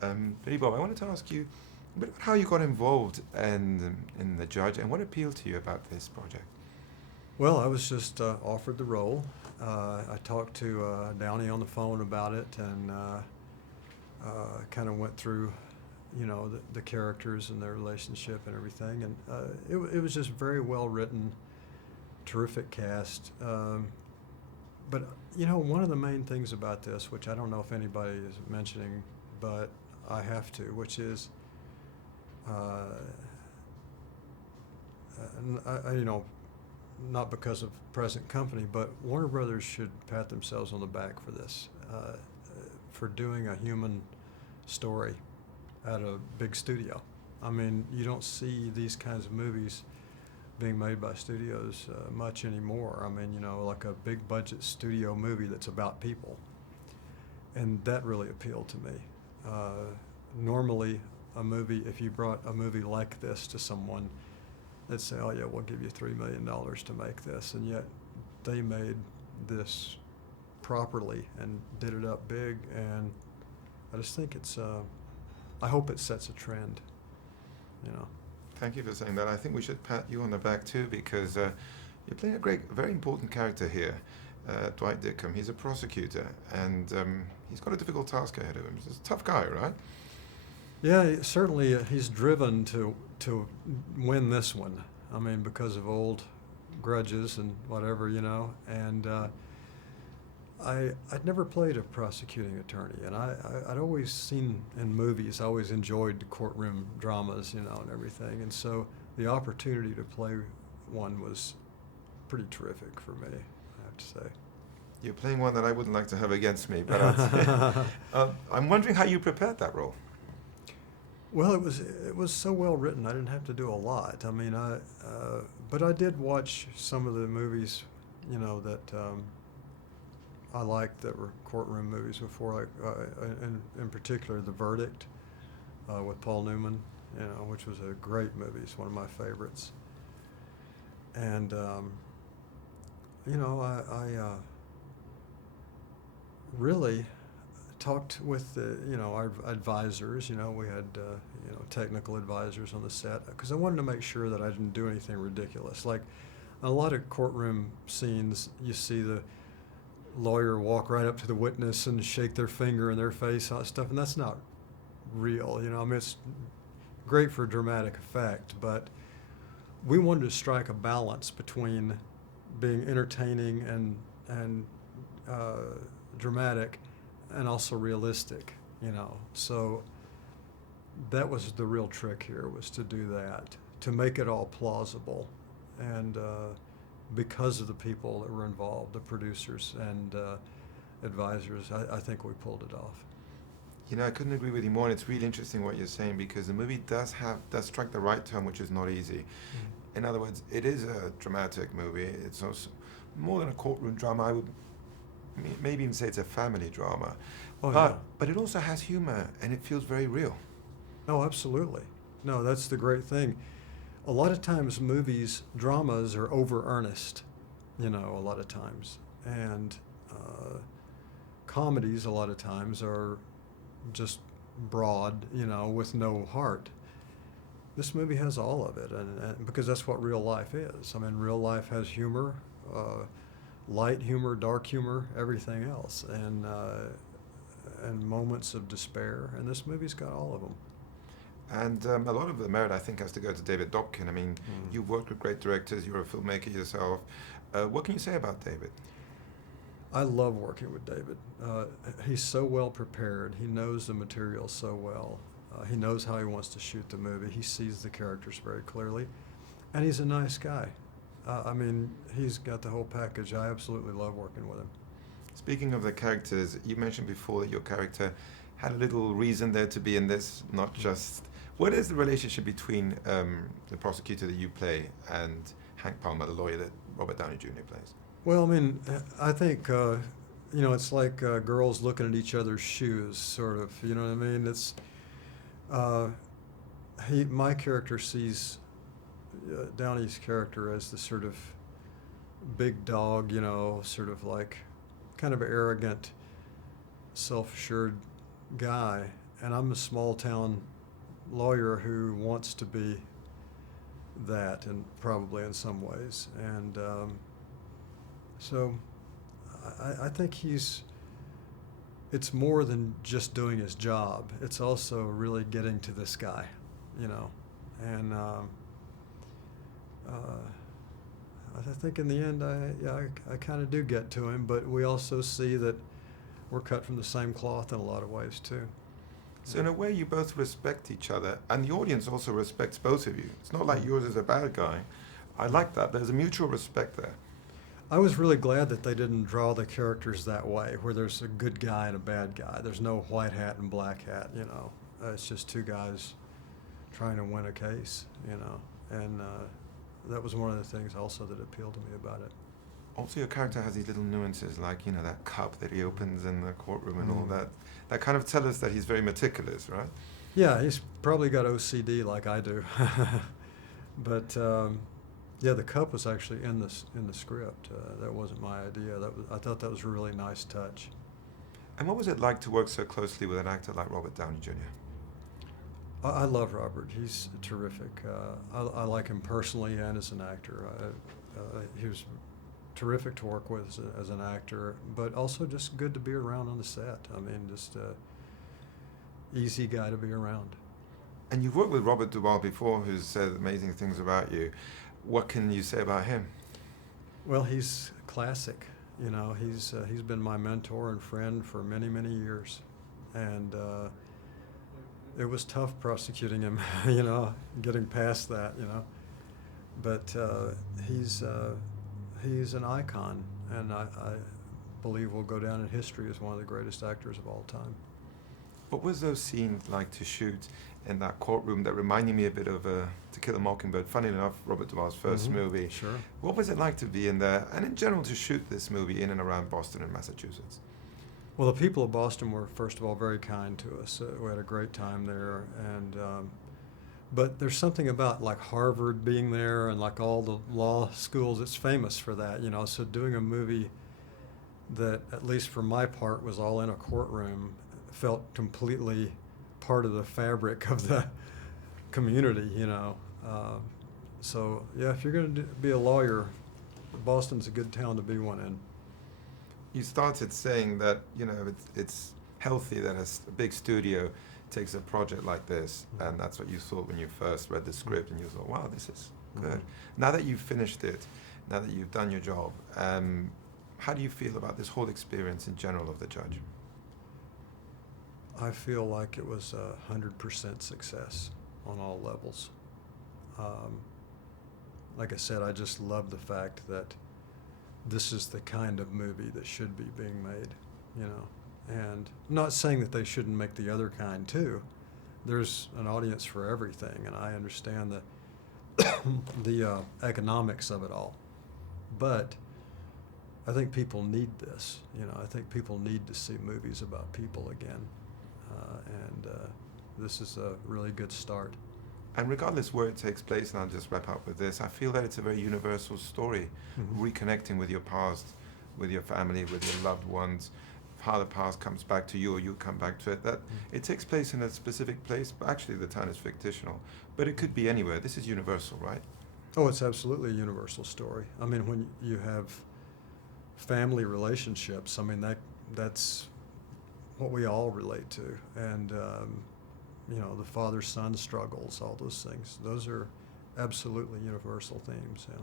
Billy Bob, I wanted to ask you a bit about how you got involved in the judge and what appealed to you about this project. Well, I was just offered the role. I talked to Downey on the phone about it and kind of went through, the characters and their relationship and everything. And it was just very well written, terrific cast. But, one of the main things about this, which I don't know if anybody is mentioning, but I have to, which is, not because of present company, but Warner Brothers should pat themselves on the back for this, for doing a human story at a big studio. I mean, you don't see these kinds of movies being made by studios much anymore. I mean, like a big budget studio movie that's about people. And that really appealed to me. Normally, if you brought a movie like this to someone, they'd say, oh yeah, we'll give you $3 million to make this. And yet they made this properly and did it up big. And I just think I hope it sets a trend, Thank you for saying that. I think we should pat you on the back too because you're playing a very important character here, Dwight Dickham. He's a prosecutor and he's got a difficult task ahead of him. He's a tough guy, right? Yeah, certainly he's driven to win this one. I mean, because of old grudges and whatever, And I'd never played a prosecuting attorney, and I'd always seen in movies. I always enjoyed courtroom dramas, and everything. And so the opportunity to play one was pretty terrific for me, I have to say. You're playing one that I wouldn't like to have against me, but I'm wondering how you prepared that role. Well, it was so well written. I didn't have to do a lot. I mean, but I did watch some of the movies, that I liked that were courtroom movies before. Like in particular, The Verdict with Paul Newman, which was a great movie. It's one of my favorites. And I really talked with our advisors. We had technical advisors on the set because I wanted to make sure that I didn't do anything ridiculous. Like a lot of courtroom scenes, you see the lawyer walk right up to the witness and shake their finger in their face, all that stuff, and that's not real. I mean, it's great for dramatic effect, but we wanted to strike a balance between being entertaining and dramatic and also realistic, So that was the real trick here, was to do that, to make it all plausible. And because of the people that were involved, the producers and advisors, I think we pulled it off. I couldn't agree with you more, and it's really interesting what you're saying because the movie does strike the right tone, which is not easy. Mm-hmm. In other words, it is a dramatic movie. It's also more than a courtroom drama. I would maybe even say it's a family drama. But it also has humor, and it feels very real. Oh, absolutely. No, that's the great thing. A lot of times dramas are over earnest, a lot of times. And comedies a lot of times are just broad, with no heart. This movie has all of it, and because that's what real life is. I mean, real life has humor, light humor, dark humor, everything else, and moments of despair. And this movie's got all of them. And a lot of the merit, I think, has to go to David Dobkin. I mean, you've worked with great directors. You're a filmmaker yourself. What can you say about David? I love working with David. He's so well prepared. He knows the material so well. He knows how he wants to shoot the movie. He sees the characters very clearly. And he's a nice guy. I mean, he's got the whole package. I absolutely love working with him. Speaking of the characters, you mentioned before that your character had a little reason there to be in this, not just... What is the relationship between the prosecutor that you play and Hank Palmer, the lawyer that Robert Downey Jr. plays? Well, I mean, I think, it's like girls looking at each other's shoes, sort of, you know what I mean? It's, my character sees Downey's character as the sort of big dog, sort of like kind of arrogant, self-assured guy. and I'm a small town lawyer who wants to be that, and probably in some ways. And so I think it's more than just doing his job. It's also really getting to this guy, you know. And I think in the end, I kind of do get to him, but we also see that we're cut from the same cloth in a lot of ways too. So in a way, you both respect each other, and the audience also respects both of you. It's not like yours is a bad guy. I like that. There's a mutual respect there. I was really glad that they didn't draw the characters that way, where there's a good guy and a bad guy. There's no white hat and black hat, you know. It's just two guys trying to win a case, you know. And that was one of the things also that appealed to me about it. Also, your character has these little nuances, like, you know, that cup that he opens in the courtroom and all that. That kind of tell us that he's very meticulous, right? Yeah, he's probably got OCD like I do. But yeah, the cup was actually in the script. That wasn't my idea. I thought that was a really nice touch. And what was it like to work so closely with an actor like Robert Downey Jr.? I love Robert. He's terrific. I like him personally and as an actor. He was terrific to work with as an actor, but also just good to be around on the set. I mean, just easy guy to be around. And you've worked with Robert Duvall before, who's said amazing things about you. What can you say about him? Well, he's classic. You know, he's been my mentor and friend for many, many years, and it was tough prosecuting him. You know, getting past that. You know, but he's an icon, and I believe will go down in history as one of the greatest actors of all time. What was those scenes like to shoot in that courtroom that reminded me a bit of To Kill a Mockingbird? Funny enough, Robert Duvall's first movie. Sure. What was it like to be in there, and in general to shoot this movie in and around Boston and Massachusetts? Well, the people of Boston were, first of all, very kind to us. We had a great time there, and but there's something about like Harvard being there and like all the law schools. It's famous for that, you know. So doing a movie that, at least for my part, was all in a courtroom, felt completely part of the fabric of the community, you know. So yeah, if you're going to be a lawyer, Boston's a good town to be one in. You started saying that, you know, it's healthy that a big studio takes a project like this, and that's what you thought when you first read the script, and you thought, wow, this is good. Now that you've finished it, now that you've done your job, how do you feel about this whole experience in general of The Judge? I feel like it was 100% success on all levels. Like I said, I just love the fact that this is the kind of movie that should be being made, you know. And I'm not saying that they shouldn't make the other kind too. There's an audience for everything, and I understand the economics of it all. But I think people need this, you know. I think people need to see movies about people again. And this is a really good start. And regardless where it takes place, and I'll just wrap up with this, I feel that it's a very universal story, reconnecting with your past, with your family, with your loved ones, how the past comes back to you or you come back to it. That it takes place in a specific place, but actually the town is fictional. But it could be anywhere. This is universal, right? Oh, it's absolutely a universal story. I mean, when you have family relationships, I mean, that's what we all relate to. And you know, the father-son struggles, all those things. Those are absolutely universal themes, yeah.